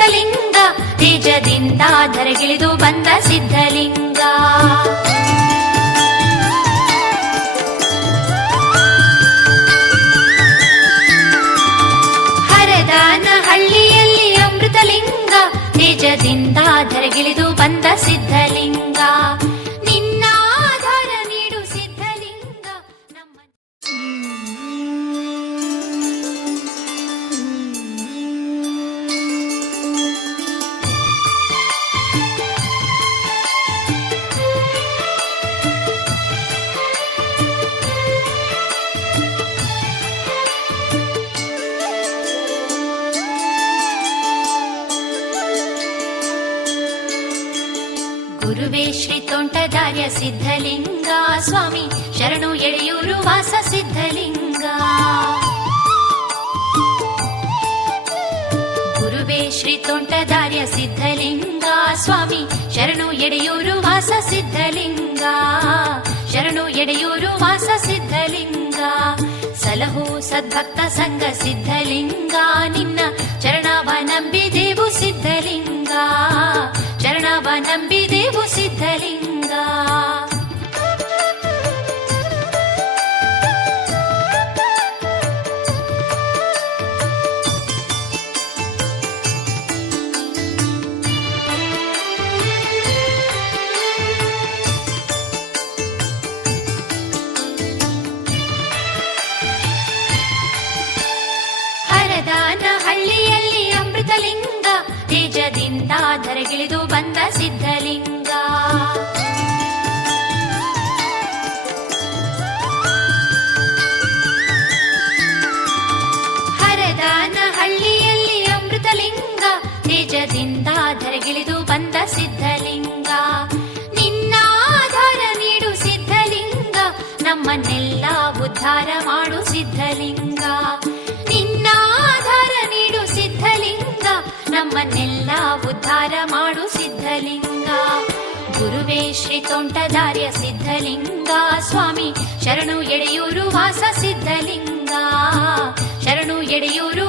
ಅಮೃತಲಿಂಗ, ತೇಜದಿಂದ ಧರೆಗಿಳಿದು ಬಂದ ಸಿದ್ಧಲಿಂಗ. ಹರದಾನಹಳ್ಳಿಯಲ್ಲಿ ಅಮೃತಲಿಂಗ, ತೇಜದಿಂದ ಧರೆಗಿಳಿದು ಬಂದ ಸಿದ್ಧಲಿಂಗ. ನಿನ್ನ ಆಧಾರ ನೀಡು ಸಿದ್ಧಲಿಂಗ ನಮ್ಮ. ಗುರುವೇ ಶ್ರೀ ತೋಂಟದಾರ್ಯ ಸಿದ್ಧಲಿಂಗ, ಸ್ವಾಮಿ ಶರಣು ಎಳೆಯೂರು ವಾಸ ಸಿದ್ಧಲಿಂಗ. ಗುರುವೇ ಶ್ರೀ ತೋಂಟದಾರ್ಯ ಸಿದ್ಧಲಿಂಗ, ಸ್ವಾಮಿ ಶರಣು ಎಡೆಯೂರು ವಾಸ ಸಿದ್ಧಲಿಂಗ. ಶರಣು ಎಡೆಯೂರು ವಾಸ ಸಿದ್ಧಲಿಂಗ. ಸಲಹು ಸದ್ಭಕ್ತ ಸಂಘ ಸಿದ್ಧಲಿಂಗ, ನಿನ್ನ ಚರಣವ ನಂಬಿದೆವು ಸಿದ್ಧಲಿಂಗ. ಚರಣವ ನಂಬಿದೆವು ಸಿದ್ಧಲಿಂಗ. ಹರದಾನಹಳ್ಳಿಯಲ್ಲಿ ಅಮೃತಲಿಂಗ, ತೇಜದಿಂದ ಧರೆಗಿಳಿದು ಬಂದ ಸಿದ್ಧಲಿಂಗ. ಹರದಾನಹಳ್ಳಿಯಲ್ಲಿ ಅಮೃತಲಿಂಗ, ತೇಜದಿಂದ ಧರೆಗಿಳಿದು ಬಂದ ಸಿದ್ಧಲಿಂಗ. ನಿನ್ನ ಆಧಾರ ನೀಡು ಸಿದ್ಧಲಿಂಗ, ನಮ್ಮನ್ನೆಲ್ಲ ಉದ್ಧಾರ ಮಾಡು ಸಿದ್ಧಲಿಂಗ. ನಿನ್ನ ಆಧಾರ ನೀಡು ಸಿದ್ಧಲಿಂಗ, ನಮ್ಮನ್ನೆಲ್ಲ ಉದ್ಧಾರ ಮಾಡು ಸಿದ್ಧಲಿಂಗ. ಗುರುವೇ ಶ್ರೀ ತೋಂಟದಾರ್ಯ ಸಿದ್ಧಲಿಂಗ, ಸ್ವಾಮಿ ಶರಣು ಎಡೆಯೂರು ವಾಸ ಸಿದ್ಧಲಿಂಗ. ಶರಣು ಎಡೆಯೂರು